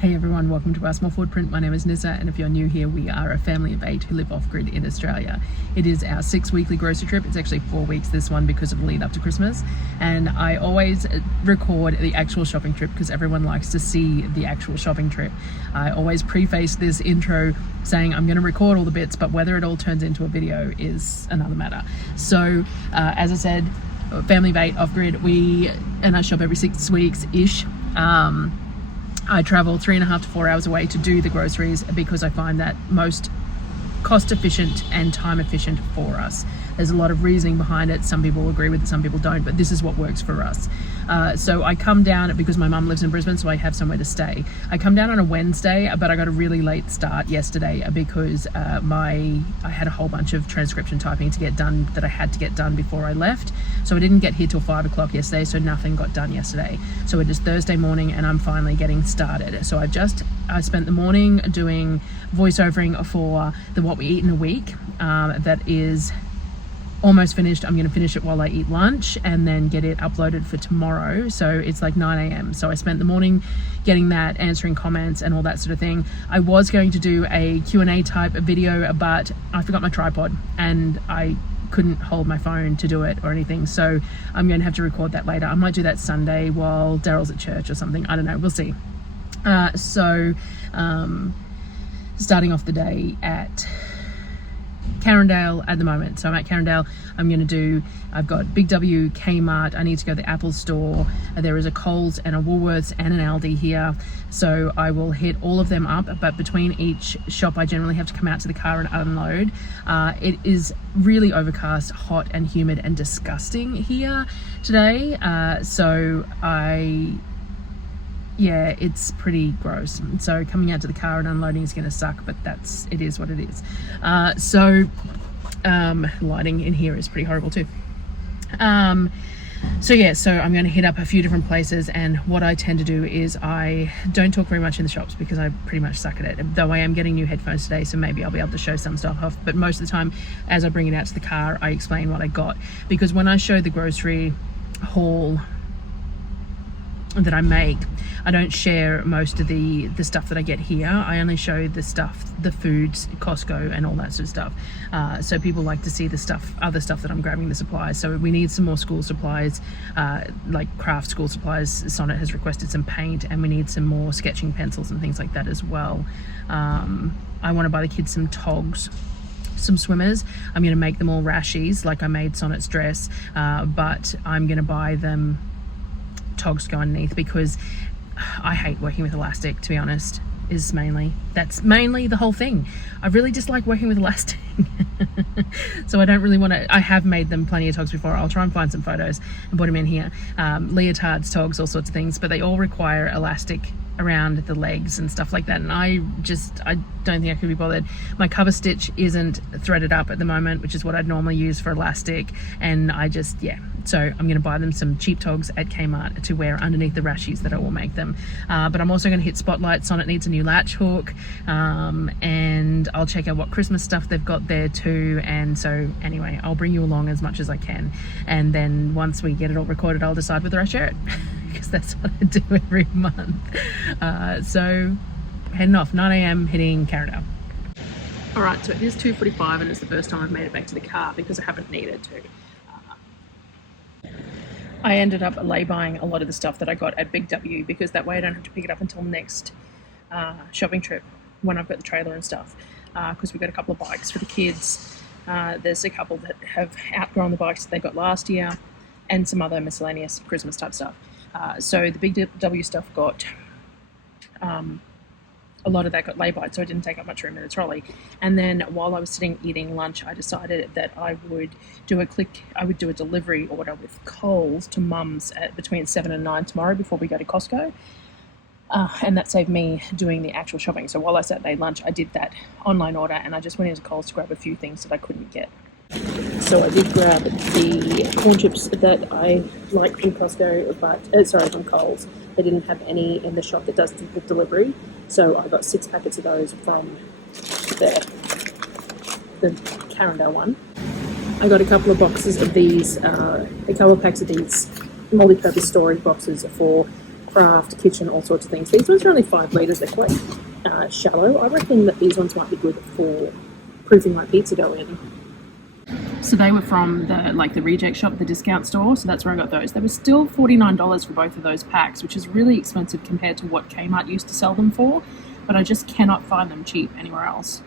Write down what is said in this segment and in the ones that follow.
Hey everyone, welcome to our small footprint. My name is Nyssa, and if you're new here, we are a family of 8 who live off-grid in Australia. It is our 6th weekly grocery trip. It's actually 4 weeks this one because of the lead up to Christmas, and I always record the actual shopping trip because everyone likes to see the actual shopping trip. I always preface this intro saying I'm going to record all the bits, but whether it all turns into a video is another matter. So as I said, family of 8 off-grid, and I shop every 6 weeks-ish. I travel 3.5 to 4 hours away to do the groceries because I find that most cost efficient and time efficient for us. There's a lot of reasoning behind it. Some people agree with it, some people don't, but this is what works for us. So I come down because my mum lives in Brisbane, so I have somewhere to stay. I come down on a Wednesday, but I got a really late start yesterday because I had a whole bunch of transcription typing to get done that I had to get done before I left. So I didn't get here till 5 o'clock yesterday, so nothing got done yesterday. So it is Thursday morning and I'm finally getting started. So I spent the morning doing voiceovering for the What We Eat in a Week. That is almost finished. I'm going to finish it while I eat lunch and then get it uploaded for tomorrow. So it's like 9 a.m. So I spent the morning getting that, answering comments and all that sort of thing. I was going to do a Q&A type video, but I forgot my tripod and I couldn't hold my phone to do it or anything. So I'm going to have to record that later. I might do that Sunday while Darryl's at church or something. I don't know. We'll see. Starting off the day at Carindale at the moment. So I'm at Carindale. I've got Big W, Kmart. I need to go to the Apple store. There is a Coles and a Woolworths and an Aldi here. So I will hit all of them up, but between each shop I generally have to come out to the car and unload. It is really overcast, hot and humid and disgusting here today. Yeah, it's pretty gross. So coming out to the car and unloading is going to suck, but it is what it is. Lighting in here is pretty horrible too. So I'm going to hit up a few different places, and what I tend to do is I don't talk very much in the shops because I pretty much suck at it, though I am getting new headphones today, so maybe I'll be able to show some stuff off. But most of the time, as I bring it out to the car, I explain what I got, because when I show the grocery haul that I make, I don't share most of the stuff that I get here. I only show the foods, Costco and all that sort of stuff. So people like to see other stuff that I'm grabbing, the supplies. So we need some more school supplies, like craft school supplies. Sonnet has requested some paint, and we need some more sketching pencils and things like that as well. I want to buy the kids some togs, some swimmers. I'm going to make them all rashies like I made Sonnet's dress, but I'm going to buy them togs to go underneath because I hate working with elastic, to be honest. That's mainly the whole thing. I really dislike working with elastic. So I don't really want to. I have made them plenty of togs before. I'll try and find some photos and put them in here. Leotards, togs, all sorts of things, but they all require elastic around the legs and stuff like that, and I don't think I could be bothered. My cover stitch isn't threaded up at the moment, which is what I'd normally use for elastic, and so I'm going to buy them some cheap togs at Kmart to wear underneath the rashies that I will make them. But I'm also going to hit Spotlight. Sonnet needs a new latch hook, and I'll check out what Christmas stuff they've got there too. And so anyway, I'll bring you along as much as I can, and then once we get it all recorded, I'll decide whether I share it because that's what I do every month. So heading off, 9 a.m, hitting Carindale. All right, so it is 2:45 and it's the first time I've made it back to the car because I haven't needed to. I ended up lay-buying a lot of the stuff that I got at Big W because that way I don't have to pick it up until next shopping trip when I've got the trailer and stuff, because we've got a couple of bikes for the kids. There's a couple that have outgrown the bikes that they got last year, and some other miscellaneous Christmas type stuff. So the Big W stuff got, a lot of that got lay-by, so it didn't take up much room in the trolley. And then while I was sitting eating lunch, I decided that I would do a delivery order with Coles to Mum's at between 7 and 9 tomorrow before we go to Costco. And that saved me doing the actual shopping. So while I sat there lunch, I did that online order, and I just went into Coles to grab a few things that I couldn't get. So I did grab the corn chips that I like from Costco, but from Coles. They didn't have any in the shop that does the delivery, so I got 6 packets of those from the Carindale one. I got a couple of boxes of these, a couple of packs of these multi-purpose storage boxes for craft, kitchen, all sorts of things. These ones are only 5 litres. They're quite shallow. I reckon that these ones might be good for proofing my pizza dough in. So they were from the reject shop, the discount store, so that's where I got those. They were still $49 for both of those packs, which is really expensive compared to what Kmart used to sell them for, but I just cannot find them cheap anywhere else.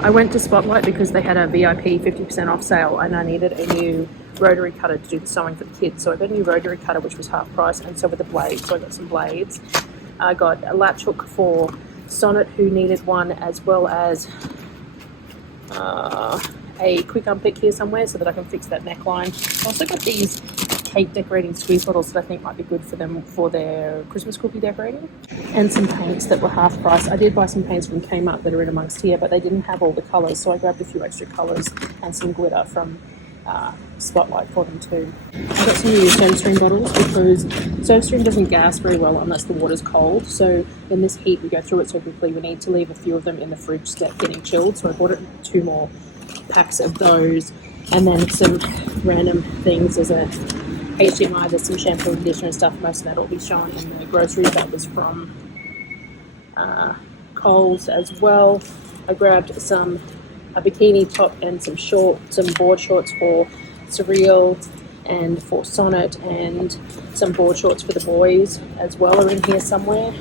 I went to Spotlight because they had a VIP 50% off sale, and I needed a new rotary cutter to do the sewing for the kids. So I got a new rotary cutter, which was half price, and so with the blades, so I got some blades. I got a latch hook for Sonnet, who needed one, as well as a quick unpick here somewhere so that I can fix that neckline. I also got these cake decorating squeeze bottles that I think might be good for them for their Christmas cookie decorating, and some paints that were half price. I did buy some paints from Kmart that are in amongst here, but they didn't have all the colours, so I grabbed a few extra colours and some glitter from Spotlight for them too. I got some new SoapStream bottles because SoapStream doesn't gas very well unless the water's cold, so in this heat we go through it so quickly we need to leave a few of them in the fridge so they're getting chilled, so I bought 2 more packs of those, and then some random things. There's a HDMI, there's some shampoo and conditioner and stuff. Most of that will be shown in the groceries. That was from Coles as well. I grabbed a bikini top and some board shorts for Surreal and for Sonnet, and some board shorts for the boys as well are in here somewhere.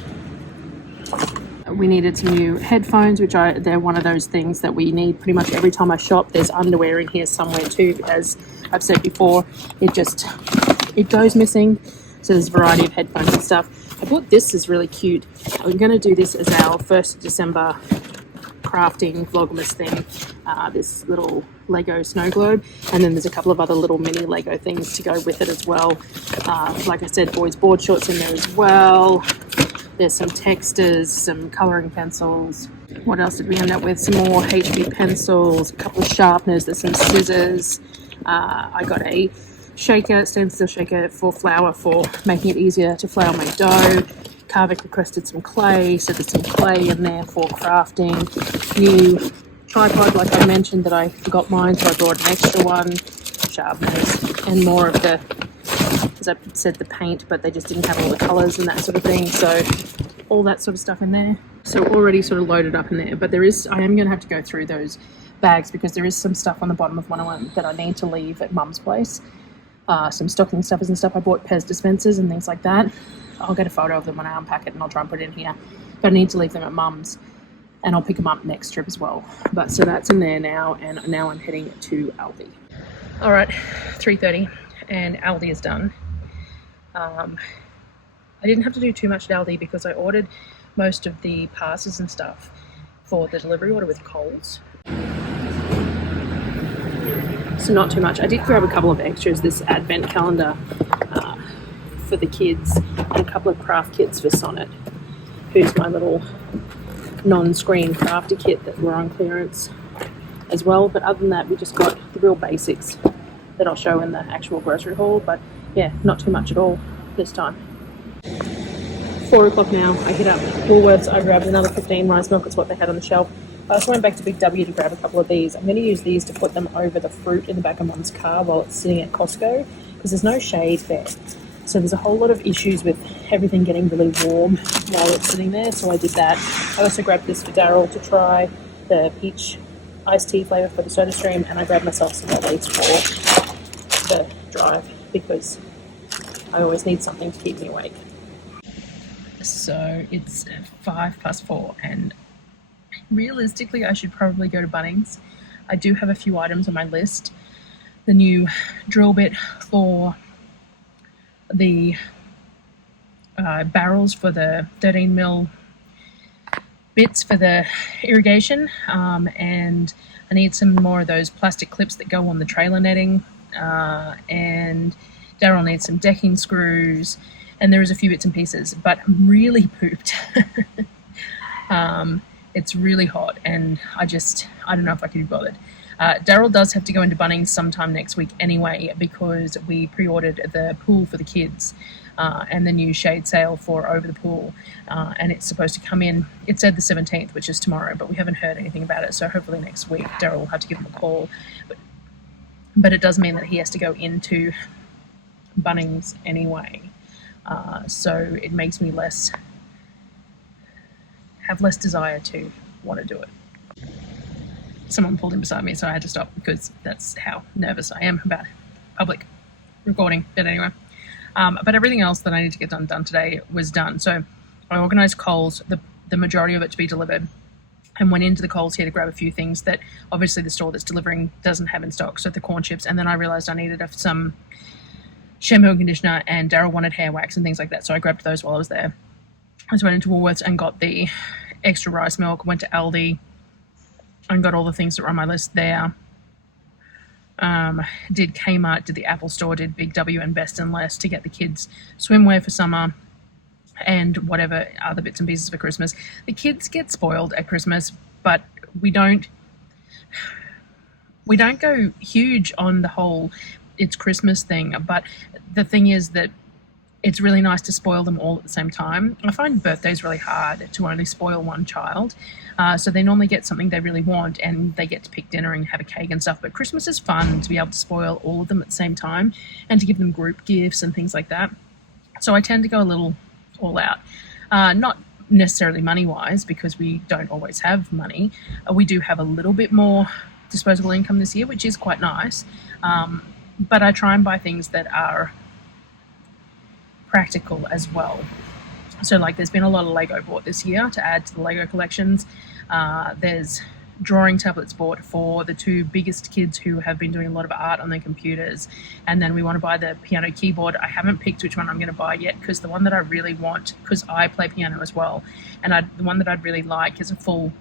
We needed some new headphones, which they're one of those things that we need pretty much every time I shop. There's underwear in here somewhere too, as I've said before. It goes missing, so there's a variety of headphones and stuff. I bought this, is really cute. I'm going to do this as our 1st of December crafting vlogmas thing. This little Lego snow globe, and then there's a couple of other little mini Lego things to go with it as well. Like I said, boys board shorts in there as well. There's some texters, some colouring pencils. What else did we end up with? Some more HB pencils, a couple of sharpeners, there's some scissors. I got a shaker, stainless steel shaker for flour, for making it easier to flour my dough. Kavik requested some clay, so there's some clay in there for crafting. New tripod, like I mentioned, that I forgot mine, so I brought an extra one. Sharpeners, and more of the, as I said, the paint, but they just didn't have all the colours and that sort of thing, so all that sort of stuff in there. So already sort of loaded up in there, but I am going to have to go through those bags because there is some stuff on the bottom of one of them that I need to leave at Mum's place. Some stocking stuffers and stuff. I bought Pez dispensers and things like that. I'll get a photo of them when I unpack it and I'll try and put it in here, but I need to leave them at Mum's, and I'll pick them up next trip as well. But so that's in there now, and now I'm heading to Aldi. All right, 3:30 and Aldi is done. I didn't have to do too much at Aldi because I ordered most of the passes and stuff for the delivery order with Coles. So not too much. I did grab a couple of extras, this advent calendar for the kids, and a couple of craft kits for Sonnet, who's my little non-screen crafter kit that were on clearance as well. But other than that, we just got the real basics that I'll show in the actual grocery haul. But yeah, not too much at all this time. 4 o'clock now. I hit up Woolworths. I grabbed another 15 rice milk. It's what they had on the shelf. I also went back to Big W to grab a couple of these. I'm going to use these to put them over the fruit in the back of Mum's car while it's sitting at Costco, because there's no shade there. So there's a whole lot of issues with everything getting really warm while it's sitting there, so I did that. I also grabbed this for Darryl to try, the peach iced tea flavour for the SodaStream, and I grabbed myself some lollies for the drive because I always need something to keep me awake. So it's 4:05, and realistically I should probably go to Bunnings. I do have a few items on my list. The new drill bit for the barrels for the 13mm bits for the irrigation, and I need some more of those plastic clips that go on the trailer netting, and Darryl needs some decking screws, and there is a few bits and pieces, but I'm really pooped. It's really hot, and I don't know if I could be bothered. Darryl does have to go into Bunnings sometime next week anyway, because we pre-ordered the pool for the kids, and the new shade sail for over the pool, and it's supposed to come in, it said the 17th, which is tomorrow, but we haven't heard anything about it, so hopefully next week Darryl will have to give him a call. But it does mean that he has to go into Bunnings anyway. So it makes me have less desire to want to do it. Someone pulled in beside me, so I had to stop because that's how nervous I am about public recording. But anyway, but everything else that I need to get done today was done. So I organised Coles, the majority of it to be delivered, and went into the Coles here to grab a few things that obviously the store that's delivering doesn't have in stock. So the corn chips, and then I realised I needed some shampoo and conditioner, and Darryl wanted hair wax and things like that. So I grabbed those while I was there. I just went into Woolworths and got the extra rice milk, went to Aldi and got all the things that were on my list there. Did Kmart, did the Apple store, did Big W and Best and Less to get the kids swimwear for summer and whatever other bits and pieces for Christmas. The kids get spoiled at Christmas, but we don't go huge on the whole it's Christmas thing. But the thing is that it's really nice to spoil them all at the same time. I find birthdays really hard to only spoil one child. So they normally get something they really want and they get to pick dinner and have a cake and stuff. But Christmas is fun to be able to spoil all of them at the same time and to give them group gifts and things like that. So I tend to go a little all out. Not necessarily money-wise, because we don't always have money. We do have a little bit more disposable income this year, which is quite nice. But I try and buy things that are practical as well. So like there's been a lot of Lego bought this year to add to the Lego collections. There's drawing tablets bought for the two biggest kids who have been doing a lot of art on their computers. And then we want to buy the piano keyboard. I haven't picked which one I'm going to buy yet, because the one that I really want, because I play piano as well, and the one that I'd really like is a full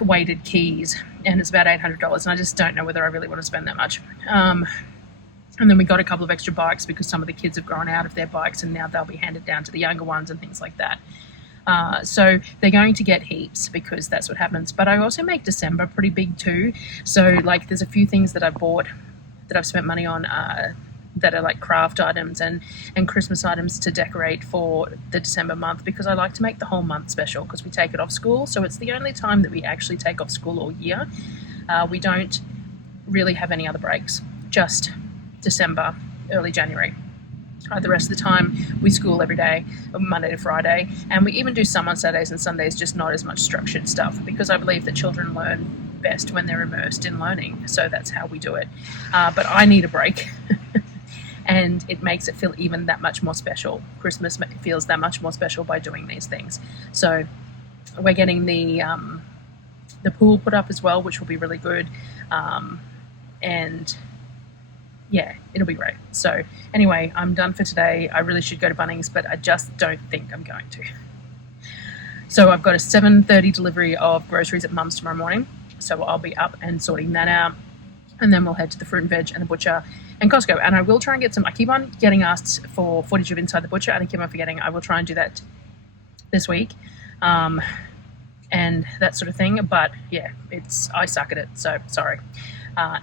weighted keys, and it's about $800, and I just don't know whether I really want to spend that much. And then we got a couple of extra bikes because some of the kids have grown out of their bikes and now they'll be handed down to the younger ones and things like that. So they're going to get heaps because that's what happens. But I also make December pretty big too. So like there's a few things that I bought that I've spent money on that are like craft items and Christmas items to decorate for the December month, because I like to make the whole month special because we take it off school. So it's the only time that we actually take off school all year. We don't really have any other breaks, just December, early January. The rest of the time we school every day, Monday to Friday, and we even do some on Saturdays and Sundays, just not as much structured stuff, because I believe that children learn best when they're immersed in learning. So that's how we do it. But I need a break and it makes it feel even that much more special. Christmas feels that much more special by doing these things. So we're getting the pool put up as well, which will be really good. And yeah, it'll be great. So anyway, I'm done for today. I really should go to Bunnings, but I just don't think I'm going to. So I've got a 7:30 delivery of groceries at Mum's tomorrow morning. So I'll be up and sorting that out. And then we'll head to the fruit and veg and the butcher and Costco. And I will try and get some, I keep on getting asked for footage of inside the butcher, and I keep on forgetting. I will try and do that this week. And that sort of thing. But yeah, I suck at it. So sorry.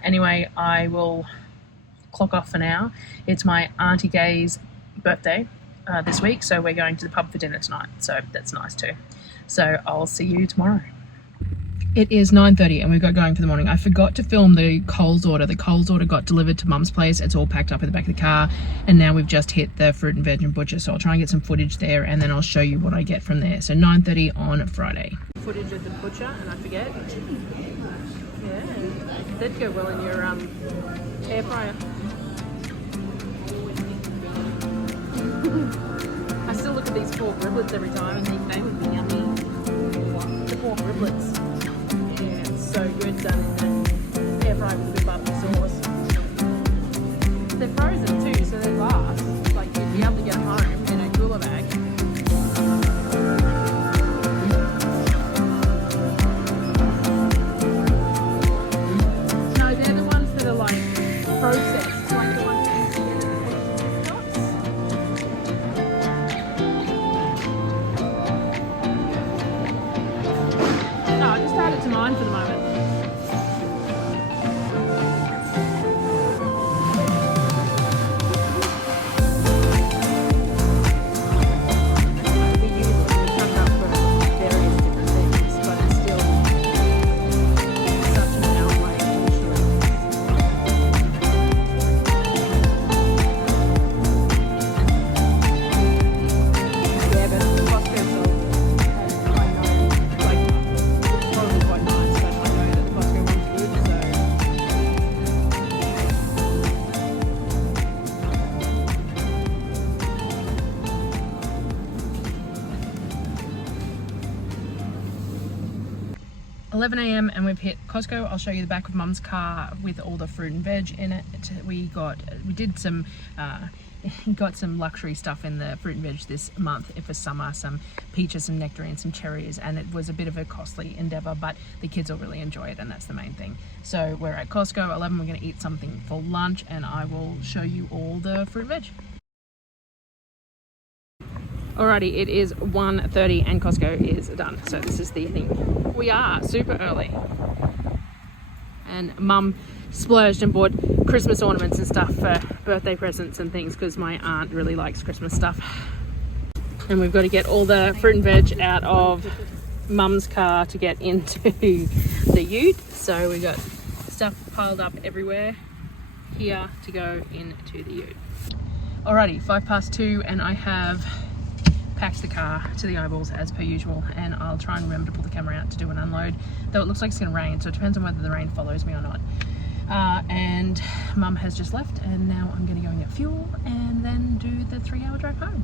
Anyway, I will clock off for now. It's my Auntie Gay's birthday this week, so we're going to the pub for dinner tonight, so that's nice too. So I'll see you tomorrow. It is 9:30 and we've got going for the morning. I forgot to film the Coles order. The Coles order got delivered to Mum's place. It's all packed up in the back of the car, and now we've just hit the fruit and veg and butcher, so I'll try and get some footage there and then I'll show you what I get from there. So 9:30 on Friday. Footage of the butcher, and I forget. Yeah, that'd go well in your air fryer. I still look at these pork riblets every time and think they would be yummy. The pork riblets. Yeah, it's so good done in the air fryer with the barbecue sauce. They're frozen too, so they last. Like you'd be able to get them home in a cooler bag. No, they're the ones that are like processed. 11 a.m. and we've hit Costco. I'll show you the back of Mum's car with all the fruit and veg in it. We did some got some luxury stuff in the fruit and veg this month for summer, some peaches, some nectarines, some cherries, and it was a bit of a costly endeavor, but the kids will really enjoy it, and that's the main thing. So we're at Costco. 11, we're going to eat something for lunch, and I will show you all the fruit and veg. Alrighty, it is 1:30 and Costco is done. So this is the thing. We are super early. And Mum splurged and bought Christmas ornaments and stuff for birthday presents and things because my aunt really likes Christmas stuff. And we've got to get all the fruit and veg out of Mum's car to get into the ute. So we've got stuff piled up everywhere here to go into the ute. Alrighty, 2:05 and I have packed the car to the eyeballs as per usual, and I'll try and remember to pull the camera out to do an unload, though it looks like it's going to rain, so it depends on whether the rain follows me or not. And Mum has just left, and now I'm going to go and get fuel and then do the 3-hour drive home.